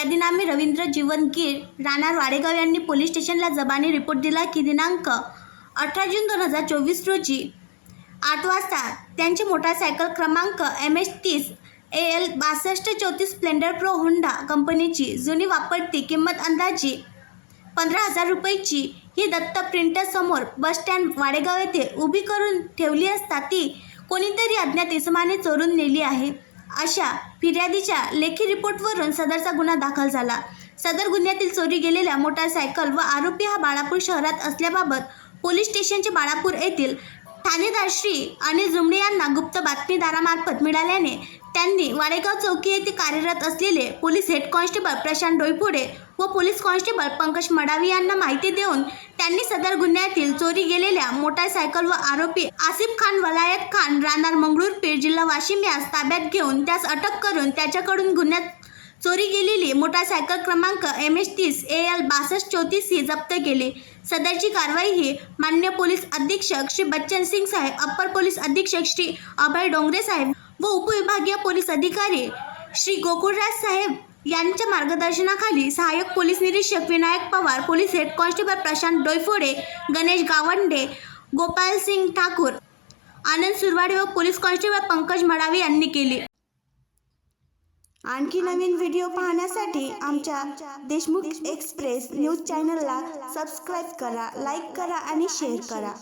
फिर्यादीनामे रवींद्र जीवनगीर राहणार वाडेगाव यांनी पोलीस स्टेशनला जबानी रिपोर्ट दिला की दिनांक 18 जून 2024 रोजी 8 वाजता त्यांची मोटारसायकल क्रमांक MH30 AL 6234 Splendor pro Honda कंपनीची जुनी वापरती किंमत अंदाजे 15,000 रुपयाची ही दत्त प्रिंटर समोर बस स्टँड वाडेगाव येथे उभी करून ठेवली असता ती कोणीतरी अज्ञात इसमाने चोरून नेली आहे अशा फिर्यादीच्या लेखी रिपोर्टवरून सदरचा गुन्हा दाखल झाला। सदर गुन्ह्यातील चोरी गेलेल्या मोटारसायकल व आरोपी हा बाळापूर शहरात असल्याबाबत पोलीस स्टेशनचे बाळापूर येथील ठाणेदार श्री अनिल जुमडे यांना गुप्त बातमीदारामार्फत मिळाल्याने त्यांनी वाडेगाव चौकी येथे कार्यरत असलेले police head constable Prashant Doiphode व पोलीस कॉन्स्टेबल पंकज मडावी यांना माहिती देऊन त्यांनी सदर गुन्ह्यातील चोरी गेलेल्या मोटारसायकल व आरोपी आसिफ खान वलायत खान राहणार मंगळूरपीर जिल्हा वाशिम यास ताब्यात घेऊन त्यास अटक करून त्याच्याकडून गुन्ह्यात चोरी गेलेली मोटारसायकल क्रमांक MH30 AL 6234 ही जप्त केली। सदरची कारवाई ही मान्य पोलीस अधीक्षक श्री बच्चन सिंग साहेब, अप्पर पोलीस अधीक्षक श्री अभय डोंगरे साहेब व उपविभागीय पोलीस अधिकारी श्री गोकुळराज साहेब यांच्या मार्गदर्शनाखाली सहाय्यक पोलीस निरीक्षक Vinayak Pawar, police head constable Prashant Doiphode, Ganesh Gawande, Gopal Singh Thakur, Anand Surwade व पोलीस कॉन्स्टेबल पंकज मडावी यांनी केली। आणखी नवीन व्हिडिओ पाहण्यासाठी आमच्या देशमुख एक्सप्रेस न्यूज चॅनलला सबस्क्राईब करा, लाईक करा आणि शेअर करा।